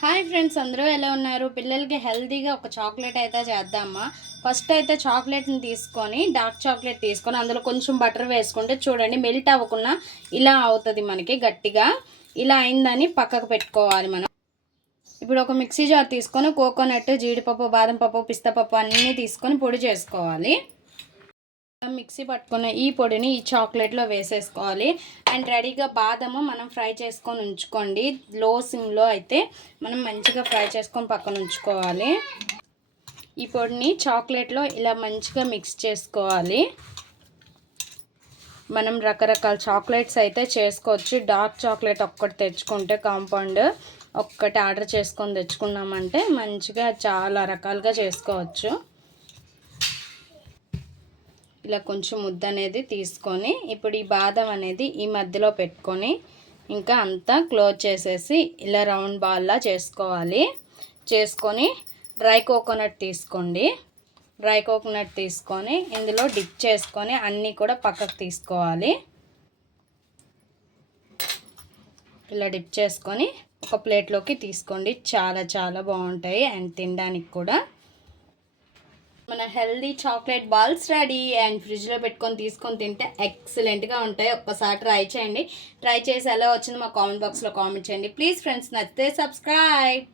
Hi friends, అందరూ ఎలా ఉన్నారు? పిల్లలకి హెల్తీగా ఒక చాక్లెట్ అయితే చేద్దామా. ఫస్ట్ అయితే చాక్లెట్ని తీసుకొని, డార్క్ చాక్లెట్ తీసుకొని అందులో కొంచెం బటర్ వేసుకుంటే చూడండి మెల్ట్ అవ్వకుండా ఇలా అవుతుంది మనకి గట్టిగా. ఇలా అయిందని పక్కకు పెట్టుకోవాలి మనం. ఇప్పుడు ఒక మిక్సీ జార్ తీసుకొని కోకోనట్, జీడిపప్పు, బాదం పప్పు, పిస్తా పప్పు అన్నీ తీసుకొని పొడి చేసుకోవాలి. మిక్సీ పట్టుకున్న ఈ పొడిని ఈ చాక్లెట్లో వేసేసుకోవాలి. అండ్ రెడీగా బాదము మనం ఫ్రై చేసుకొని ఉంచుకోండి. లో సిమ్లో అయితే మనం మంచిగా ఫ్రై చేసుకొని పక్కన ఉంచుకోవాలి. ఈ పొడిని చాక్లెట్లో ఇలా మంచిగా మిక్స్ చేసుకోవాలి. మనం రకరకాల చాక్లెట్స్ అయితే చేసుకోవచ్చు. డార్క్ చాక్లెట్ ఒక్కటి తెచ్చుకుంటే కాంపౌండ్ ఒక్కటి ఆర్డర్ చేసుకొని తెచ్చుకున్నామంటే మంచిగా చాలా రకాలుగా చేసుకోవచ్చు. ఇలా కొంచెం ముద్ద అనేది తీసుకొని ఇప్పుడు ఈ బాదం అనేది ఈ మధ్యలో పెట్టుకొని ఇంకా అంతా క్లోజ్ చేసేసి ఇలా రౌండ్ బాల్లా చేసుకోవాలి. చేసుకొని డ్రై కోకోనట్ తీసుకోండి. డ్రై కోకోనట్ తీసుకొని ఇందులో డిప్ చేసుకొని అన్నీ కూడా పక్కకు తీసుకోవాలి. ఇలా డిప్ చేసుకొని ఒక ప్లేట్లోకి తీసుకోండి. చాలా చాలా బాగుంటాయి అండ్ తినడానికి కూడా. మన healthy chocolate balls ready. And ఫ్రిడ్జ్లో పెట్టుకొని తీసుకొని తింటే ఎక్సలెంట్గా ఉంటాయి. ఒక్కసారి ట్రై చేయండి. ట్రై చేసి ఎలా వచ్చిందో మా కామెంట్ బాక్స్లో కామెంట్ చేయండి ప్లీజ్ ఫ్రెండ్స్. నచ్చితే సబ్స్క్రైబ్.